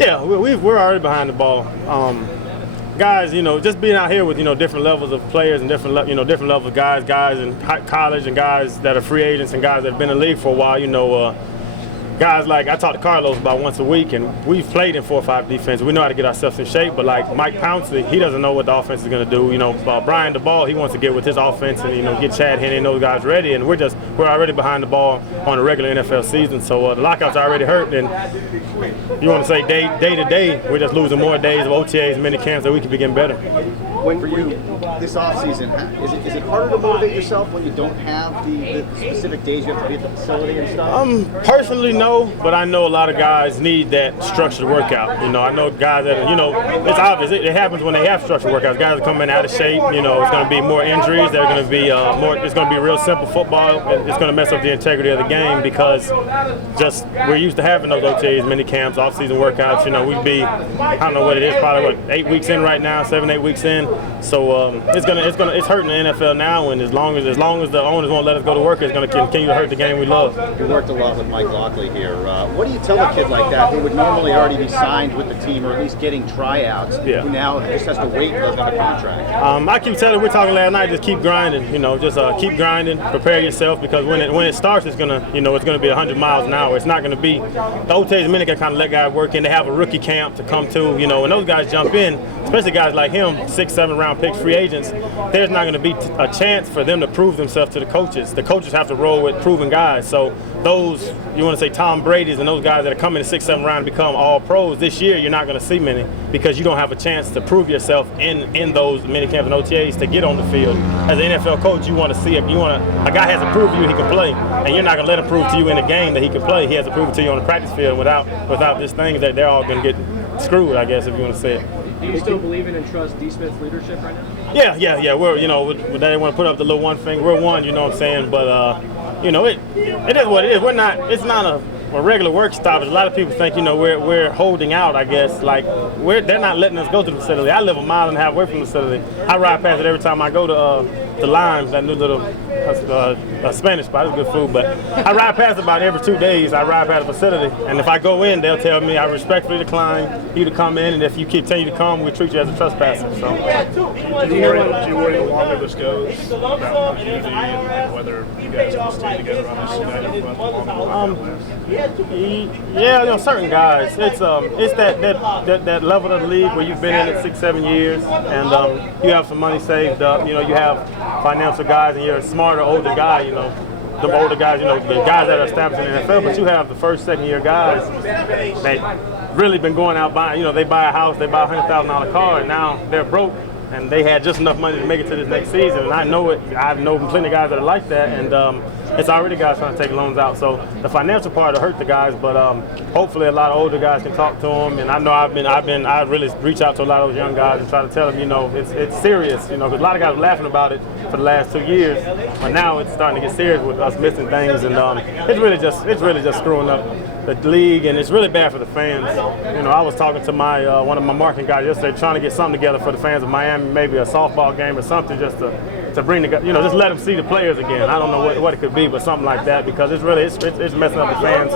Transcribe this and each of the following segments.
Yeah, we're already behind the ball. Guys, just being out here with different levels of players and different levels of guys in college and guys that are free agents and guys that have been in the league for a while. Guys like I talk to Carlos about once a week, and we've played in 4-5 defense. We know how to get ourselves in shape, but like Mike Pouncey, he doesn't know what the offense is going to do. Brian DeBall, he wants to get with his offense and get Chad Henne and those guys ready, and we're already behind the ball on a regular NFL season. So the lockout's already hurt, and you want to say day to day, we're just losing more days of OTAs and mini camps that we could be getting better. For you, this offseason, is it harder to motivate yourself when you don't have the specific days you have to be at the facility and stuff? Personally, no, but I know a lot of guys need that structured workout. I know guys that, it's obvious. It happens when they have structured workouts. Guys are coming out of shape. It's going to be more injuries. They're going to be it's going to be real simple football. It's going to mess up the integrity of the game because we're used to having those OTAs, mini camps, off-season workouts. We'd be, I don't know what it is, probably 8 weeks in right now, 7-8 weeks in. So it's hurting the NFL now, and as long as the owners won't let us go to work, it's going to continue to hurt the game we love. You worked a lot with Mike Lockley here. What do you tell a kid like that who would normally already be signed with the team or at least getting tryouts, who now just has to wait for another contract? I keep telling, we're talking last night, just keep grinding. Keep grinding, prepare yourself, because when it starts, it's gonna be 100 miles an hour. It's not gonna be the OTAs and Minica kind of let guys work in. They have a rookie camp to come to, and those guys jump in, especially guys like him, 6-7 round picks, free agents. There's not going to be a chance for them to prove themselves to the coaches. The coaches have to roll with proven guys. So those, you want to say Tom Brady's and those guys that are coming in 6-7 round to become all pros this year, you're not going to see many because you don't have a chance to prove yourself in those mini camps and OTAs to get on the field. As an NFL coach, you want to see a guy has to prove to you he can play, and you're not going to let him prove to you in a game that he can play. He has to prove it to you on the practice field. Without this thing, that they're all going to get screwed, I guess, if you want to say it. Do you still believe in and trust D. Smith's leadership right now? Yeah. We're, they want to put up the little one finger. We're one, you know what I'm saying? But, it is what it is. It's not a regular work stoppage. A lot of people think, we're holding out, I guess. Like, they're not letting us go to the facility. I live a mile and a half away from the facility. I ride past it every time I go to the Limes, that new little Spanish spot. It's good food, but I ride past it about every 2 days. I ride past the facility, and if I go in, they'll tell me I respectfully decline you to come in, and if you continue to come, we treat you as a trespasser. So. Do you worry the longer this goes about unity and whether you guys can stay together on this united front? Yeah, certain guys. It's that level of the league where you've been in it 6-7 years, and you have some money saved up. You have financial guys, and you're a smarter, older guy. The older guys, the guys that are established in the NFL, but you have the first, second year guys that really been going out buying. They buy a house, they buy a $100,000 car, and now they're broke. And they had just enough money to make it to this next season, and I know it. I know plenty of guys that are like that, and it's already guys trying to take loans out. So the financial part will hurt the guys, but hopefully a lot of older guys can talk to them. And I know I really reach out to a lot of those young guys and try to tell them, it's serious. Because a lot of guys were laughing about it for the last 2 years, but now it's starting to get serious with us missing things, and it's really just screwing up the league, and it's really bad for the fans. I was talking to my one of my marketing guys yesterday, trying to get something together for the fans of Miami, maybe a softball game or something, just to bring the just let them see the players again. I don't know what it could be, but something like that, because it's messing up the fans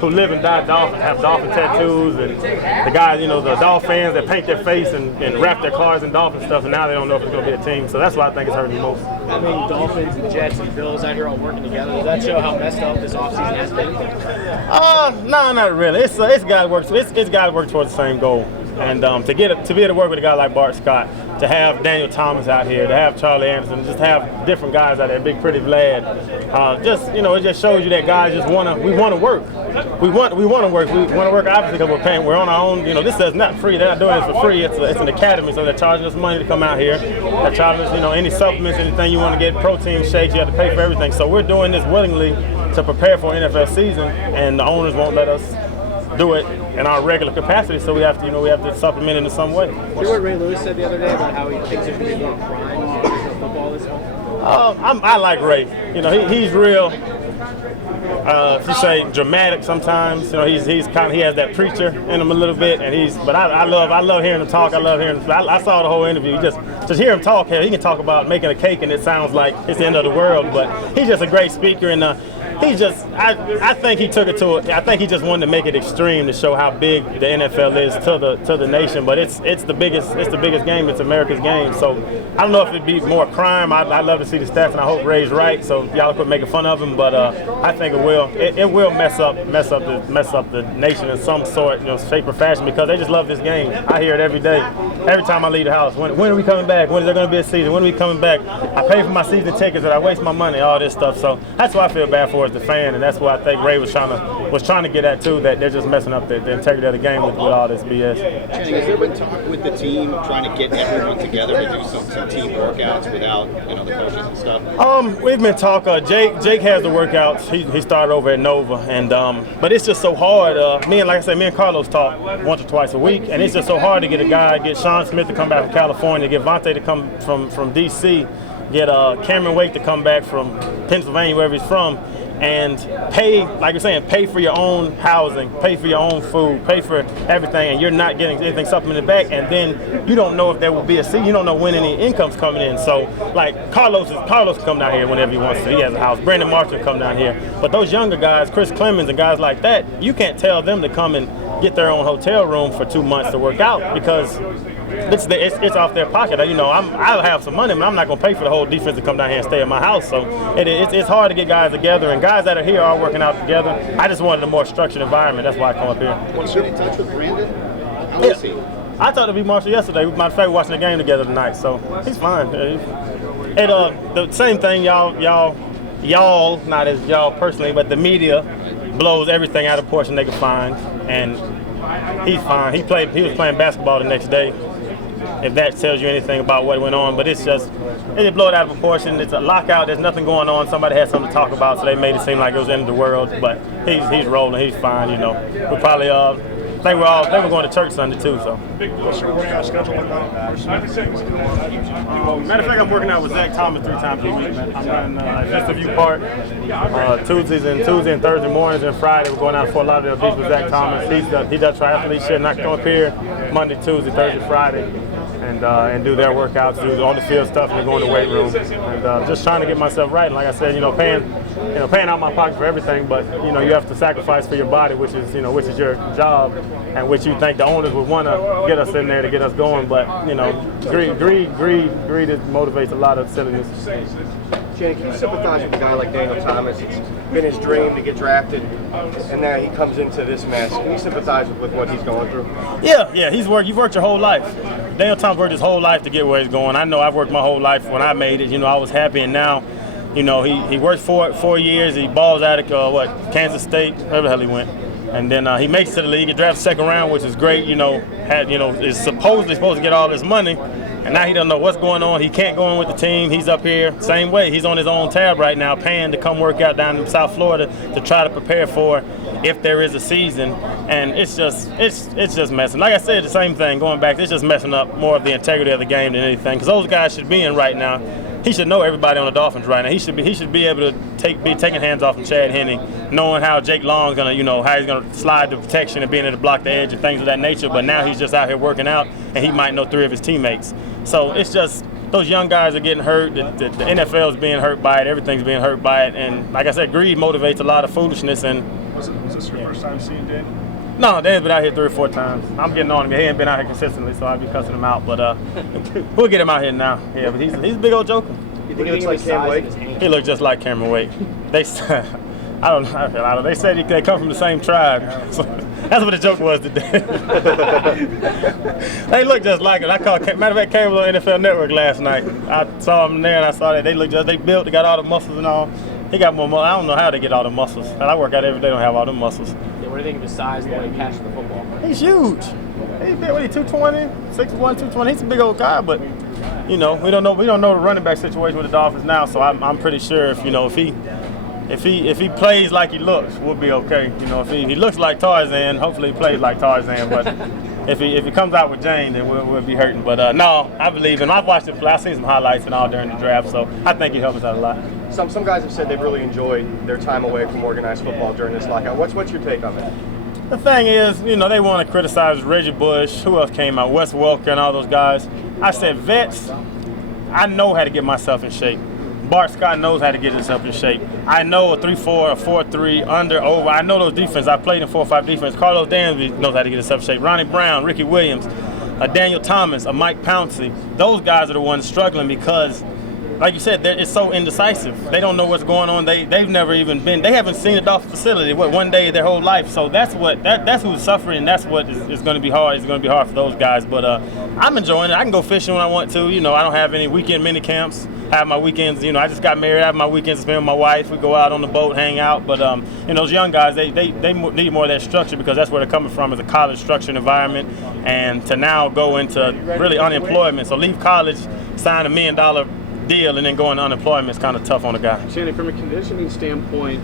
who live and die Dolphins, have Dolphin tattoos, and the guys, the Dolphin fans that paint their face and wrap their cars in Dolphin stuff, and now they don't know if it's going to be a team. So that's what I think is hurting the most. Dolphins and Jets and Bills out here all working together. Does that show how messed up this offseason has been? No, not really. It's got to work. It's got to work towards the same goal. And to be able to work with a guy like Bart Scott, to have Daniel Thomas out here, to have Charlie Anderson, just have different guys out there, Big Pretty Vlad, it just shows you that guys just want to work. We want to work. We want to work obviously because we're paying. We're on our own. This is not free. They're not doing this for free. It's an academy, so they're charging us money to come out here. They're charging us, any supplements, anything you want to get, protein shakes. You have to pay for everything. So we're doing this willingly to prepare for an NFL season, and the owners won't let us do it in our regular capacity, so we have to supplement it in some way. Did you hear what Ray Lewis said the other day about how he thinks there should be more crime in professional football this fall? I like Ray. He's real. If you say dramatic sometimes, he has that preacher in him a little bit, but I love hearing him talk. I saw the whole interview. Just hear him talk. He can talk about making a cake and it sounds like it's the end of the world, but he's just a great speaker, and I think he took it to I think he just wanted to make it extreme to show how big the NFL is to the nation. But it's the biggest game. It's America's game. So I don't know if it'd be more crime. I'd love to see the stats, and I hope Ray's right. So y'all quit making fun of him. But I think it will. It will mess up the nation in some sort, shape or fashion, because they just love this game. I hear it every day. Every time I leave the house, when are we coming back? When is there going to be a season? When are we coming back? I pay for my season tickets and I waste my money, all this stuff. So that's what I feel bad for as the fan, and that's what I think Ray was trying to get at too, that they're just messing up the integrity of the game with all this BS. Channing, has there been talk with the team trying to get everyone together to do some team workouts without the coaches and stuff? We've been talking. Jake has the workouts. He started over at Nova, and but it's just so hard. Me and Carlos talk once or twice a week, and it's just so hard to get get Sean Smith to come back from California, get Vontae to come from D.C., get Cameron Wake to come back from Pennsylvania, wherever he's from, and pay, like you're saying, pay for your own housing, pay for your own food, pay for everything, and you're not getting anything supplemented back, and then you don't know if there will be a season. You don't know when any income's coming in. So, like, Carlos can come down here whenever he wants to. He has a house. Brandon Marshall can come down here. But those younger guys, Chris Clemens and guys like that, you can't tell them to come and get their own hotel room for 2 months to work out, because it's off their pocket. I'll have some money, but I'm not going to pay for the whole defense to come down here and stay at my house. So it's hard to get guys together, and guys that are here are working out together. I just wanted a more structured environment. That's why I come up here. What's your in touch with Brandon? How is he? I talked to B. Marshall yesterday. Matter of fact, we're watching the game together tonight, so he's fine. The same thing, y'all, not as y'all personally, but the media blows everything out of proportion they can find, and he's fine. He was playing basketball the next day, if that tells you anything about what went on. But they blow it out of proportion. It's a lockout. There's nothing going on. Somebody had something to talk about, so they made it seem like it was the end of the world. But he's rolling. He's fine. We probably they were going to church Sunday too. So. What's your workout schedule like that? Matter of fact, I'm working out with Zach Thomas 3 times a week. Man. I'm running just a few part Tuesday and Thursday mornings, and Friday we're going out for a lot of the beach with Zach Thomas. He does triathlete shit, and I come up here Monday, Tuesday, Thursday, Friday, and do their workouts, do on the field stuff, and go in the weight room, and just trying to get myself right. And like I said, paying out my pocket for everything, but you have to sacrifice for your body, which is your job, and which you think the owners would want to get us in there to get us going. But greed motivates a lot of silliness. Channing, can you sympathize with a guy like Daniel Thomas? It's been his dream to get drafted, and now he comes into this mess. Can you sympathize with what he's going through? Yeah. You've worked your whole life. Daniel Thomas worked his whole life to get where he's going. I know I've worked my whole life. When I made it, I was happy, and now, he worked 4 years. He balls out of Kansas State, wherever the hell he went, and then he makes it to the league. He drafts second round, which is great. Is supposed to get all this money. And now he doesn't know what's going on. He can't go in with the team. He's up here, same way. He's on his own tab right now, paying to come work out down in South Florida to try to prepare for if there is a season. And it's just messing. Like I said, the same thing, going back, it's just messing up more of the integrity of the game than anything. Because those guys should be in right now. He should know everybody on the Dolphins right now. He should be able to be taking hands off from Chad Henne, knowing how Jake Long's gonna, how he's gonna slide the protection and being able to block the edge and things of that nature. But now he's just out here working out, and he might know 3 of his teammates. So it's just those young guys are getting hurt. The NFL is being hurt by it. Everything's being hurt by it. And like I said, greed motivates a lot of foolishness. And was this your first time seeing Daniel? No, Dan's been out here 3 or 4 times. I'm getting on him. He ain't been out here consistently, so I'll be cussing him out. But we'll get him out here now. Yeah, but he's a big old joker. You think he looks like Cam Wake? He looks just like Cameron Wake. I don't know. They said they come from the same tribe. So that's what the joke was today. They look just like it. Matter of fact, came on NFL Network last night. I saw them there, and I saw that they look they built. They got all the muscles and all. He got more muscle. I don't know how they get all the muscles. And I work out every day. Don't have all the muscles. Yeah, what do you think of his size and the way he catches the football? He's huge. He's big. What, 220, 6'1", 220. He's a big old guy, but we don't know the running back situation with the Dolphins now. So I'm pretty sure if he plays like he looks, we'll be okay. If he looks like Tarzan, hopefully he plays like Tarzan. But if he comes out with Jane, then we'll be hurting. But no, I believe him. I've watched him play. I've seen some highlights and all during the draft, so I think he helped us out a lot. Some guys have said they've really enjoyed their time away from organized football during this lockout. What's your take on that? The thing is, they want to criticize Reggie Bush. Who else came out? Wes Welker and all those guys. I said, vets, I know how to get myself in shape. Bart Scott knows how to get himself in shape. I know a 3-4, a 4-3, under, over. I know those defenses. I played in 4-5 defense. Carlos Dansby knows how to get himself in shape. Ronnie Brown, Ricky Williams, Daniel Thomas, Mike Pouncey. Those guys are the ones struggling because, like you said, it's so indecisive. They don't know what's going on. They've never even been. They haven't seen a Dolphin facility one day their whole life. So that's who's suffering. That's what is going to be hard. It's going to be hard for those guys. But I'm enjoying it. I can go fishing when I want to. I don't have any weekend mini camps. I have my weekends. I just got married. I have my weekends to spend with my wife. We go out on the boat, hang out. But those young guys, they need more of that structure because that's where they're coming from, is a college structured environment, and to now go into really unemployment. So leave college, sign $1 million deal, and then go into unemployment is kind of tough on a guy. Shannon, from a conditioning standpoint,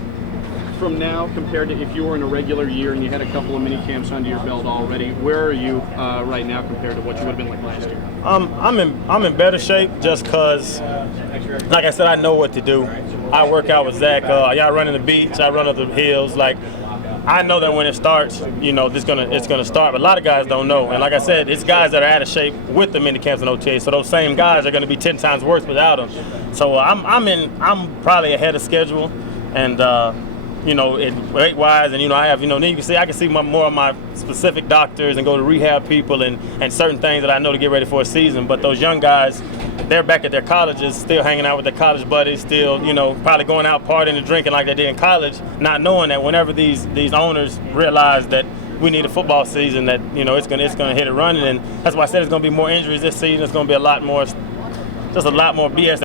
from now compared to if you were in a regular year and you had a couple of mini camps under your belt already, where are you right now compared to what you would have been like last year? I'm in better shape just because, like I said, I know what to do. I work out with Zach. I run in the beach. I run up the hills. Like, I know that when it starts, it's gonna start. But a lot of guys don't know. And like I said, it's guys that are out of shape with the mini camps and OTAs. So those same guys are gonna be 10 times worse without them. So I'm probably ahead of schedule, and weight-wise, and I have, then you can see I can see more of my specific doctors and go to rehab people and certain things that I know to get ready for a season. But those young guys, they're back at their colleges, still hanging out with their college buddies, still, probably going out partying and drinking like they did in college, not knowing that whenever these owners realize that we need a football season, that it's gonna hit it running, and that's why I said it's gonna be more injuries this season. It's gonna be a lot more BS.